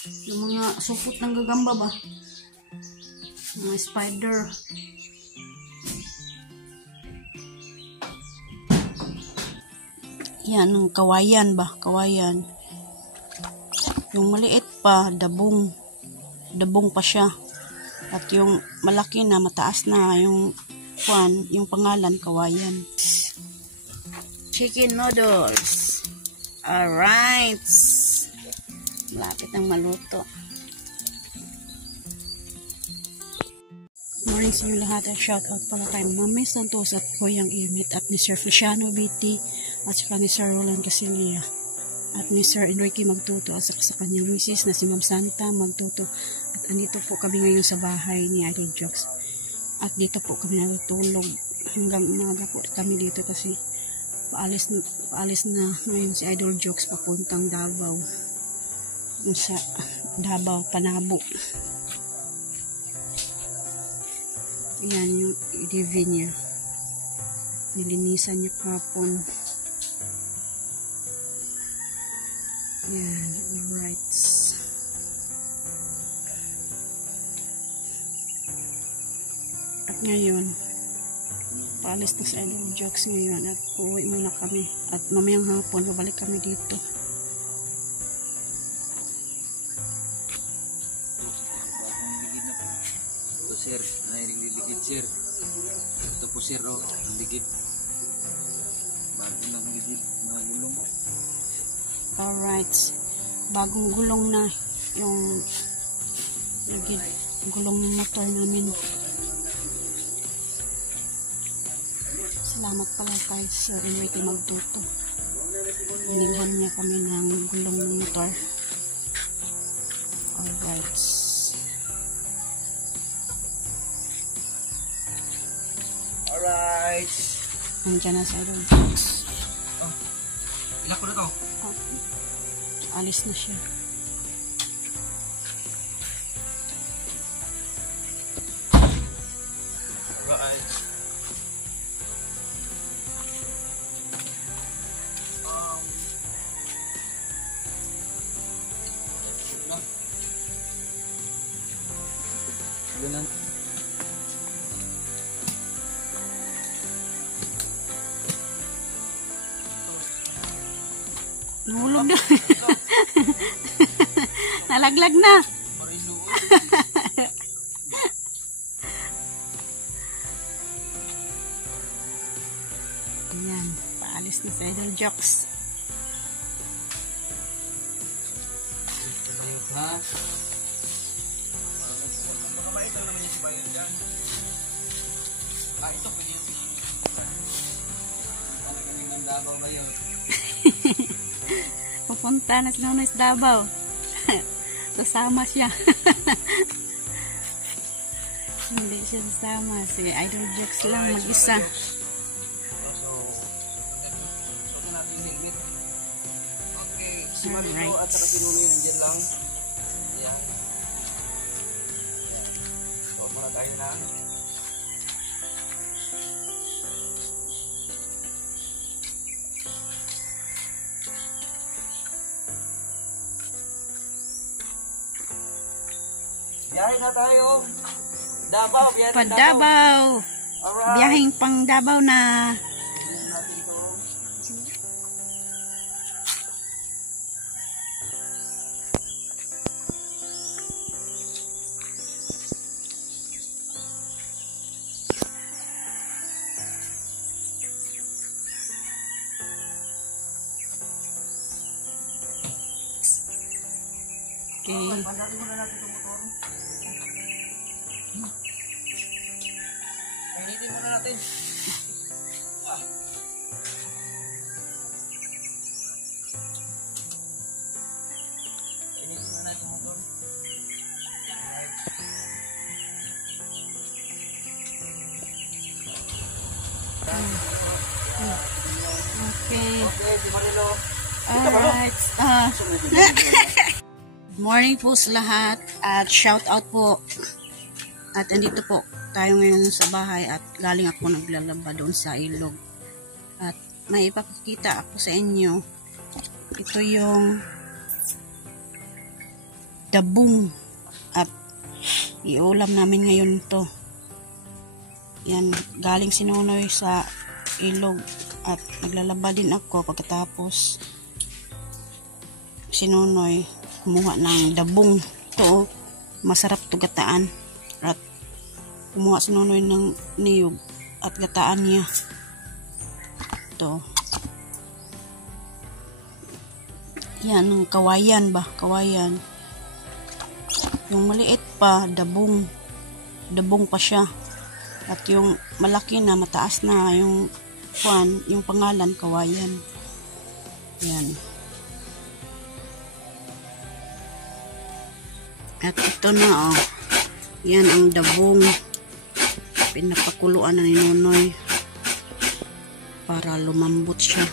Yung mga supot ng gagamba ba? Mga spider. Yan, ang kawayan ba? Kawayan. Yung maliit pa, dabong. Dabong pa siya. At yung malaki na, mataas na, yung pangalan, kawayan. Chicken noodles. Alright. Malapit ang maluto. Morning sa inyo lahat at shout out pala kay Mami Santos at Koyang Imit at ni Sir Feliciano BT at saka ni Sir Roland Casilia at ni Sir Enrique Magtuto at saka sa kanyang misis na si Ma'am Santa Magtuto. At andito po kami ngayon sa bahay ni Idol Jokes at dito po kami natutulog hanggang umaga po kami dito kasi paalis na ngayon si Idol Jokes papuntang Davao, sa Davao, Panabo. Ayan yung EDV niya. Nilinisan niya kapon. Ayan, alright. At ngayon, paalis na sa Idol Jokes ngayon at uuwi muna kami. At mamayang hapon, babalik kami dito. Sir, nailigid sir. Ito po sir, oh, ang ligid. Bagong ligid na gulong. Alright. Bagong gulong na yung ligid. Gulong ng motor namin. Salamat pala kay Sir Enrique Magtuto. Binilhan niya kami ng gulong ng motor. Alright. Alright. Nandiyan na sa Idol Jokes. Oh, ilan ko na to? Oh, alis na siya. Alright. Ganun. Nahulog na. Nalaglag na. Ayan, paalis na sa Idol Jokes. Ha? Ito pwede yung fishing. Talagang ng Davao ngayon. Pupunta na sa Nunes Davao. Sasama siya. Hindi siya sasama. Si Idol Jokes lang mag-isa. Okay, si Marino at saka si Nuni nandiyan lang. Ayan. So, muna tayo na. Biyahe na tayo. Davao, biyahe Pa na Davao. Alright. Biyaheng pang Davao na. Okay. Panarin muna natin itong motor. Painitin muna natin. Painitin muna natin yung motor. Okay. Okay, si Marino. Alright. Morning po sa lahat at shout out po. At andito po tayo ngayon sa bahay at galing ako naglalaba doon sa ilog. At may ipapakita ako sa inyo. Ito yung dabong at iulam namin ngayon to. Yan, galing si Nonoy sa ilog at naglalaba din ako. Pagkatapos si Nonoy kumuha ng dabong to, masarap to gataan, at kumuha si Nonoy ng niyog at gataan niya to. Yan, ang kawayan ba? Kawayan. Yung maliit pa, dabong pa siya. At yung malaki na, mataas na, yung pangalan, kawayan. Yan. At ito na, oh. Yan ang dabong. Pinapakuluan na ni Nonoy para lumambot siya.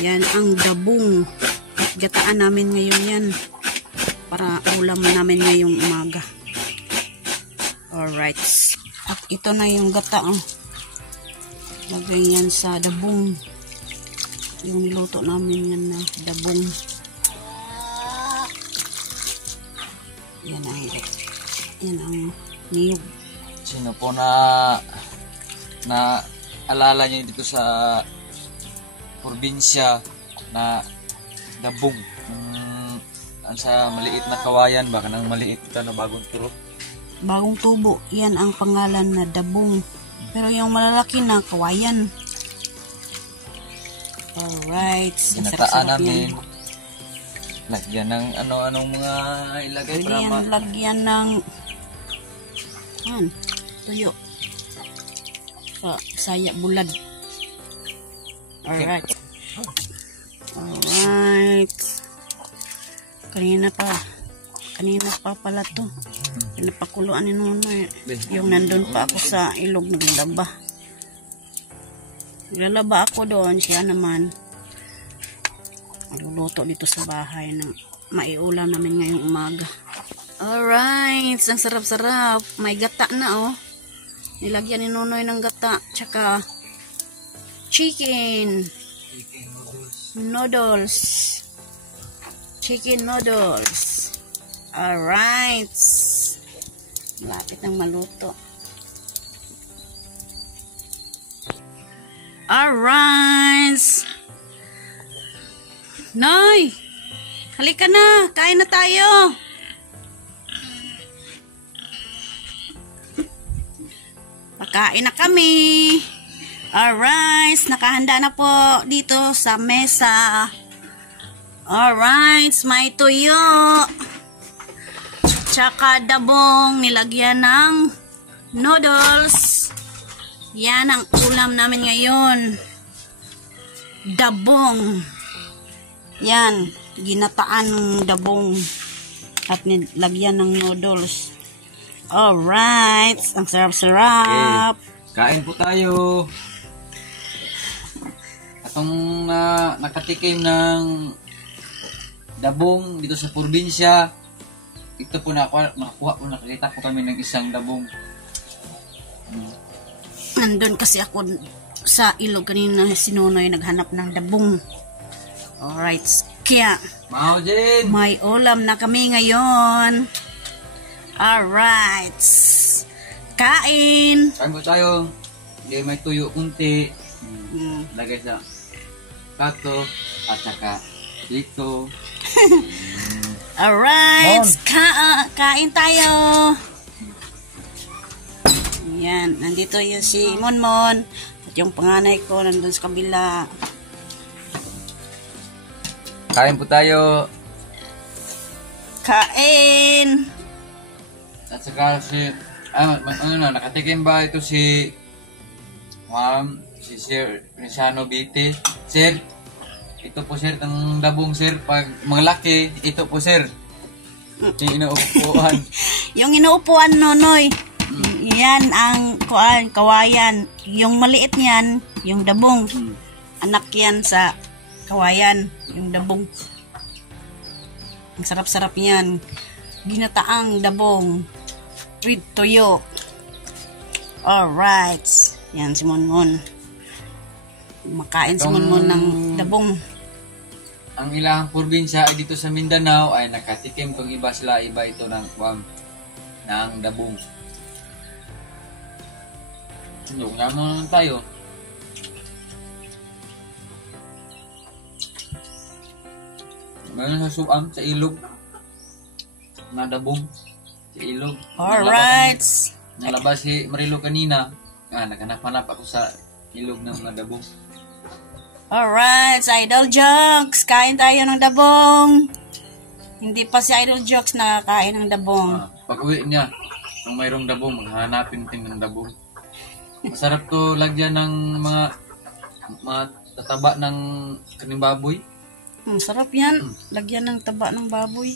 Yan ang dabong. At gataan namin ngayon yan. Para ulam namin ngayong umaga. Alright. At ito na yung gata. Oh. Lagay yan sa dabong. Yung niluto namin yan na dabong. Yan ang niyog. Sino po na alala niyo dito sa probinsya na dabong? Sa maliit na kawayan, baka nang maliit ka na bagong turo. Bagong tubo, yan ang pangalan na dabong. Pero yung malalaki na kawayan. Alright. Ginataan namin. Lagyan ng anong mga ilagay para lagyan ng tuyo. Saya bulad. Alright. Alright. Kanina pa pala to. Pinapakuluan ni Nonoy. Yung nandun pa ako sa ilog naglalaba. Naglalaba ako doon. Siya naman magluluto dito sa bahay ng maiulam namin ngayong umaga. Alright. Ang sarap-sarap. May gata na, oh. Nilagyan ni Nonoy ng gata. Tsaka chicken noodles. Chicken noodles. Alright. Malapit ng maluto. Alright. Noy! Halika na. Kain na tayo. Pakain na kami. Alright. Nakahanda na po dito sa mesa. Alright, may tuyo. Tsaka dabong nilagyan ng noodles. Yan ang ulam namin ngayon. Dabong. Yan, ginataan dabong at nilagyan ng noodles. Alright, ang sarap-sarap. Okay. Kain po tayo. Atong nakatikim ng dabong dito sa probinsya. Ito po nakakita po kami ng isang dabong. Nandun kasi ako sa ilog kanina, si Nonoy naghanap ng dabong. Alright, kaya may ulam na kami ngayon. Alright, kain. Kain po tayo. May tuyo kunti. Lagay sa plato at saka dito. Alright, kain tayo. Yan, nandito yung si Monmon at yung panganay ko nandun sa kabila. Kain po tayo. Kain. At saka nakatikim ba ito si Sir Feliciano BT? Sir, ito po sir, ang dabong sir, pag malaki, ito po sir, yung inuupuan. Yung inuupuan, Nonoy, yan ang kawayan. Yung maliit niyan, yung dabong. Anak yan sa kawayan, yung dabong. Ang sarap-sarap yan. Ginataang dabong with toyo. Alright. Yan si Monmon. Makain si Monmon ng dabong. ang ilang probinsya ay dito sa Mindanao ay nakatikim kung iba sila, iba ito ng dabong. Yung nga mo tayo. Meron sa suam, sa ilog. Na dabong. Sa ilog. Alright. Nalabas si Marilo kanina. Naghanap-hanap ako sa ilog ng mga dabong. Alright, Idol Jokes. Kain tayo ng dabong. Hindi pa si Idol Jokes nakakain ng dabong. Pag uwi niya, kung mayroong dabong, maghanapin din ng dabong. Masarap to lagyan ng mga tataba ng kaning baboy. Sarap yan. Lagyan ng taba ng baboy.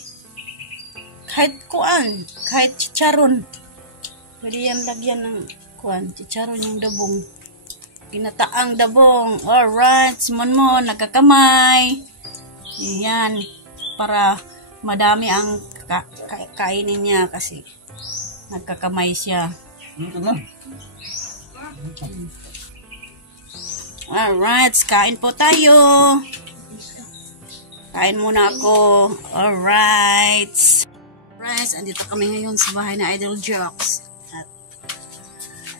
Kahit kuan, kahit chicharon. Pwede yan lagyan ng kuan, chicharon yung dabong. Pinataang dabong. Alright, Monmon, nagkakamay. Yan, para madami ang kainin niya kasi nagkakamay siya. Ito na. Alright, kain po tayo. Kain muna ako. Alright. Alright, andito kami ngayon sa bahay na Idol Jokes. At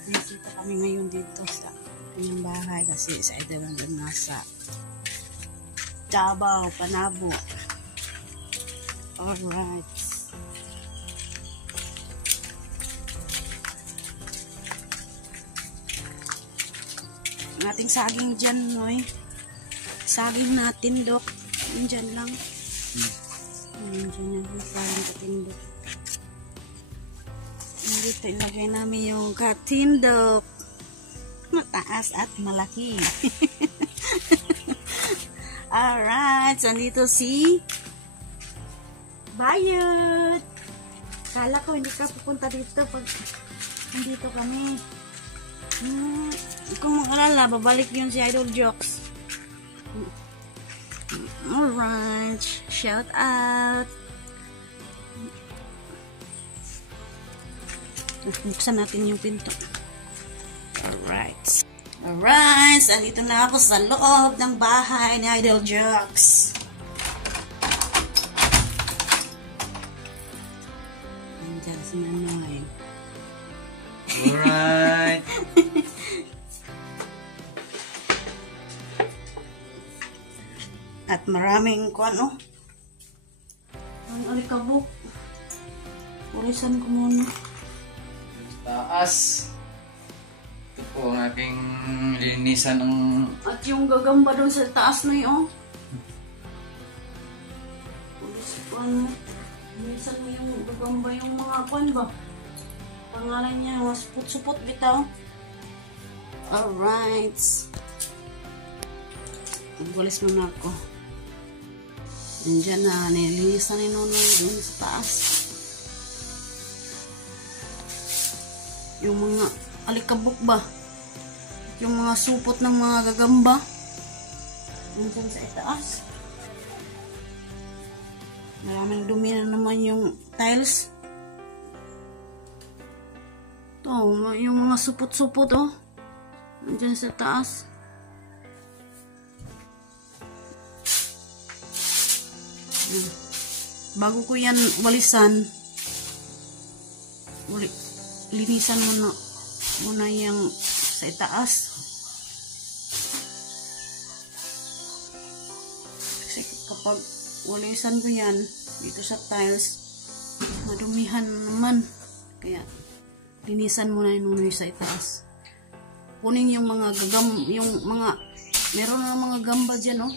andito kami ngayon dito sa kanyang bahay kasi sa Idol hanggang nasa Davao, Panabo. Alright. Ang ating saging dyan, Noy. Saging natin, Dok. Diyan lang. Diyan yung parang katindok. Dito ilagay namin yung katindok. Mataas at malaki. Alright. So, nandito si Bayot. Kala ko hindi ka pupunta dito pag nandito kami. Kung makalala, babalik yun si Idol Jokes. Alright, shout out. Buksan natin yung pinto. Alright. Alright, andito na ako sa loob ng bahay ni Idol Jokes. Andiyan si Manoy. Alright. At maraming ano? Ang alikabok. Purisan ko muna. Taas. Ito po ang aking linisan ng... At yung gagamba doon sa taas na yun. Pulis ko ano. Linisan mo yung gagamba yung mga kwan ba? Pangalan niya, mga supot-supot bitaw. Alright. Magwalis muna ako. Nandiyan na, nilinisan ni Nonoy doon sa taas. Yung mga alikabok ba? Yung mga supot ng mga gagamba. Nandiyan sa itaas. Maraming dumi na naman yung tiles. Ito, yung mga supot-supot oh. Nandiyan sa taas. Bago ko yan walisan, linisan muna yung sa itaas. Kasi kapag walisan ko yan dito sa tiles, madumihan naman. Kaya linisan muna yung sa itaas. Kunin yung mga meron na mga gamba dyan oh.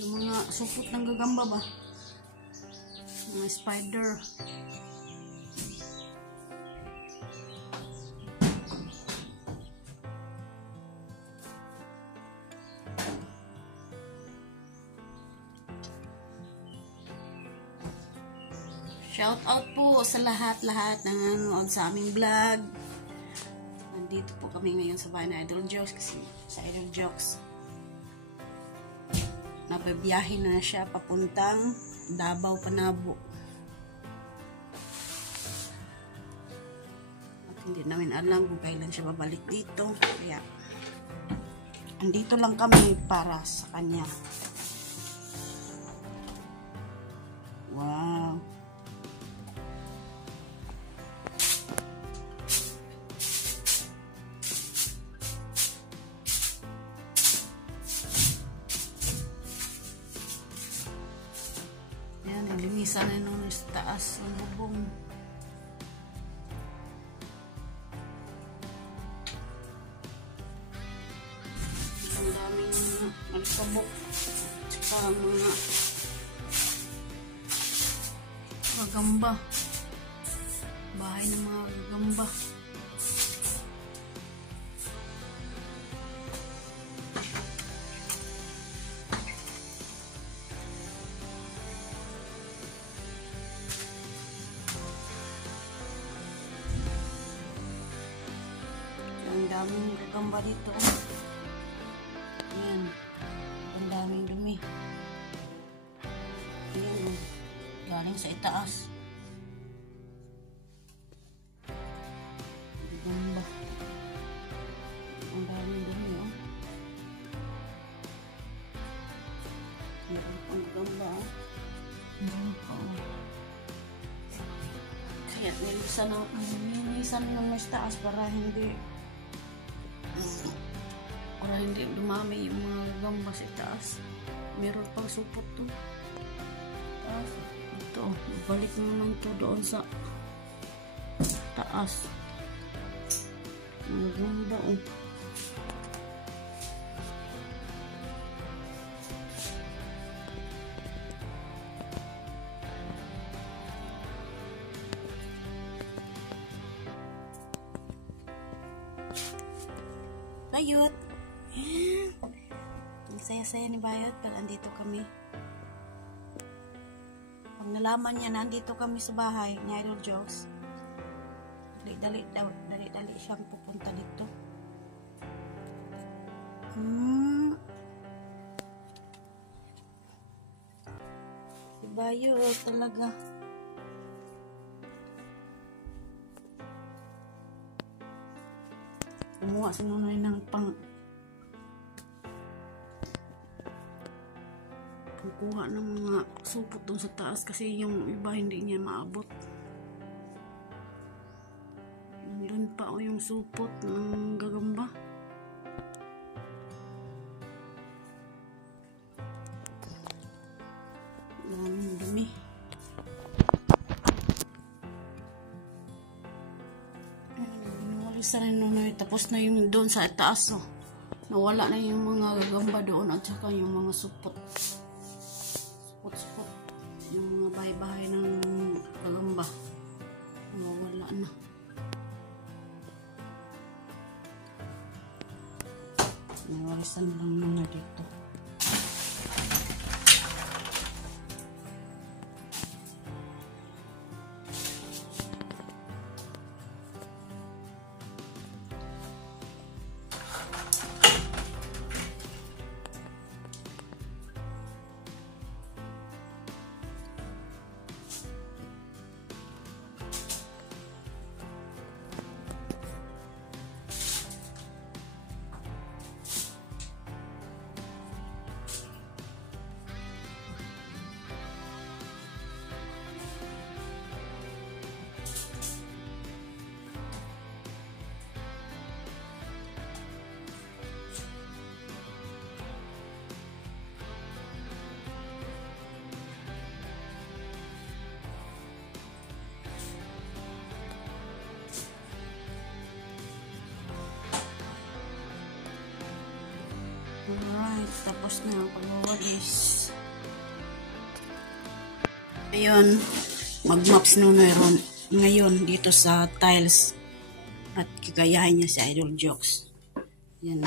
Yung mga supot ng gagamba ba? Mga spider. Shout out po sa lahat-lahat na nanonood sa aming vlog. Nandito po kami ngayon sa bahay na Idol Jokes kasi sa Idol Jokes nababiyahe na siya papuntang Davao, Panabo. At hindi namin alam kung kailan siya babalik dito. Kaya andito lang kami para sa kanya. linisan na nung sa taas ang bubong. Ang daming mga alikabok tsaka mga gagamba. Bahay ng mga gagamba. Ang daming gagamba dito. Ayan. Ang daming dumi. Ayan. Galing sa itaas. Gagamba. Ang daming dumi, oh. Meron pang gagamba, oh. Meron pa, oh. Kaya nilisan ng mas taas para hindi dumami yung mga gagamba sa taas. Meron pang supot to. Taas. Ito, balik naman to doon sa taas. Mga gagamba, oh. Bayot! Ang saya-saya ni Bayot pag andito kami. Pag nalaman niya na andito kami sa bahay ni Idol Jokes, dali-dali siyang pupunta dito. Si Bayot talaga. Kumuha si Nonoy ng pangkuha ng mga supot doon sa taas kasi yung iba hindi niya maabot. Doon pa o yung supot ng gagamba. Maraming dumi. Sa rin Nonoy, tapos na yung doon sa taas, oh. Nawala na yung mga gagamba doon at saka yung mga supot. Supot. Yung mga bahay-bahay ng gagamba. Nawala na. Nawalisan lang mga dito. Alright, tapos na ang pagwawalis. Ayun, mag-maps Nonoy ngayon dito sa tiles at kikayahin niya si Idol Jokes. Yan.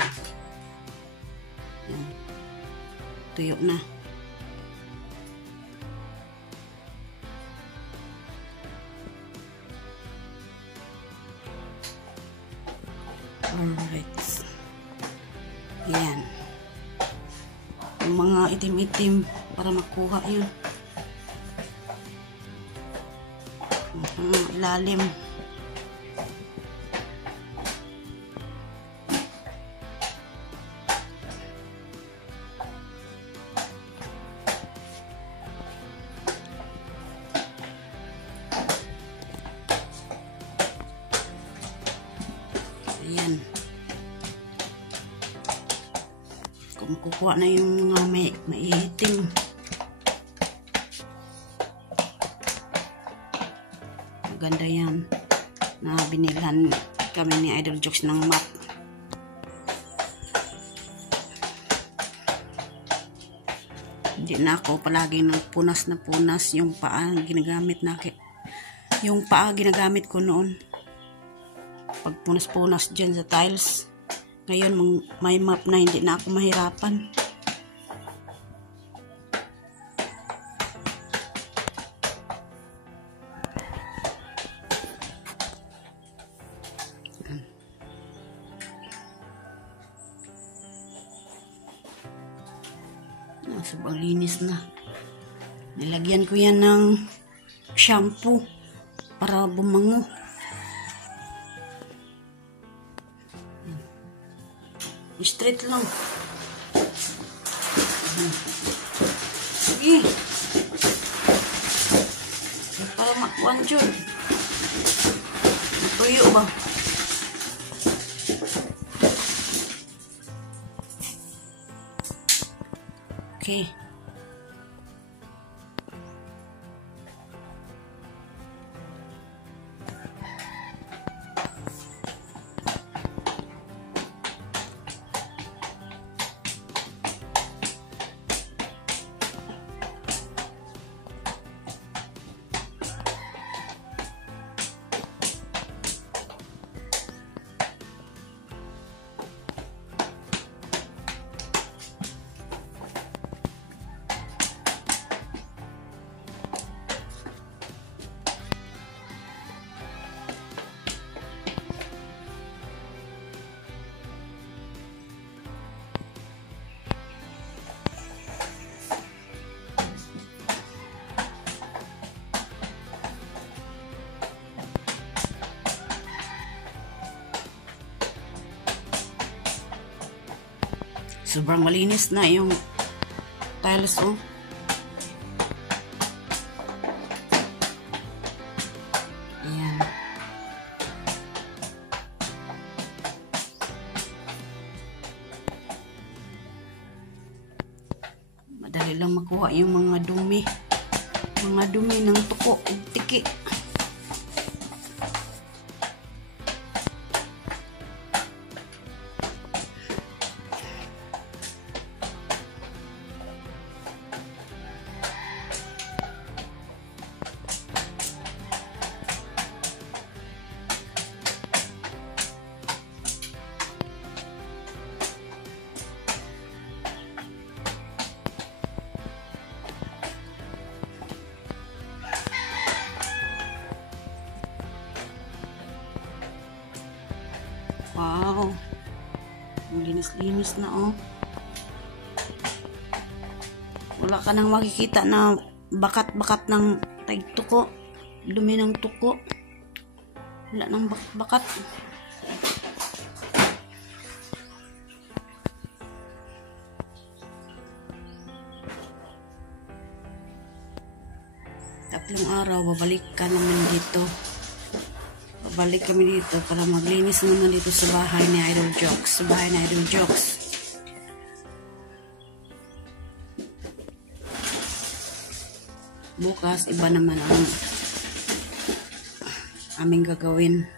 Yan. Tuyo na. Alright. Yan. Yung mga itim-itim para makuha yun. Ilalim. Ayan. Kung kukuha na yung mga may itim. Maganda yan. Na binilhan kami ni Idol Jokes ng map. Hindi na ako palaging nagpunas na punas yung paa ginagamit na yung paa ginagamit ko noon. Pagpunas-punas dyan sa tiles. Ngayon may map na hindi na ako mahirapan. Sobrang linis na. Nilagyan ko yan ng shampoo para bumango. Straight lang. Sige. Para makuhan dyan. Matuyo ba? Okay. Sobrang malinis na yung tiles, oh. Ayan. Madali lang makuha yung mga dumi. Mga dumi ng tuko, tiki. Wow. Ang linis-linis na, oh. Wala ka nang makikita na bakat-bakat ng tuko. Dumi ng tuko. Wala nang bakat-bakat. Tatlong araw, babalik ka naman dito. Balik kami dito para maglinis muna dito sa bahay ni Idol Jokes. Sa bahay ni Idol Jokes. Bukas, iba naman ang aming gagawin.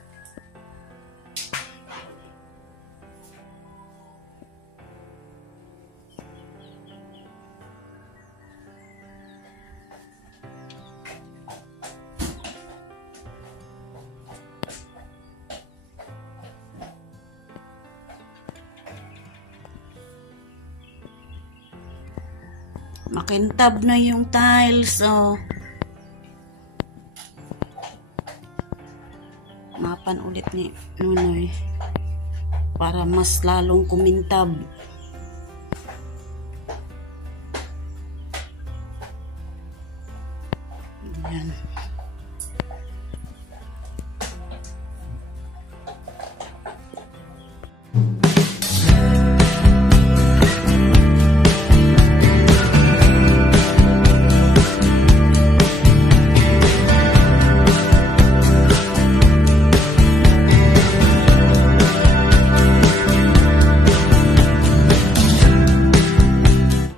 Makintab na yung tiles, oh. Mapan ulit ni Nunoy para mas lalong kumintab. Ayan.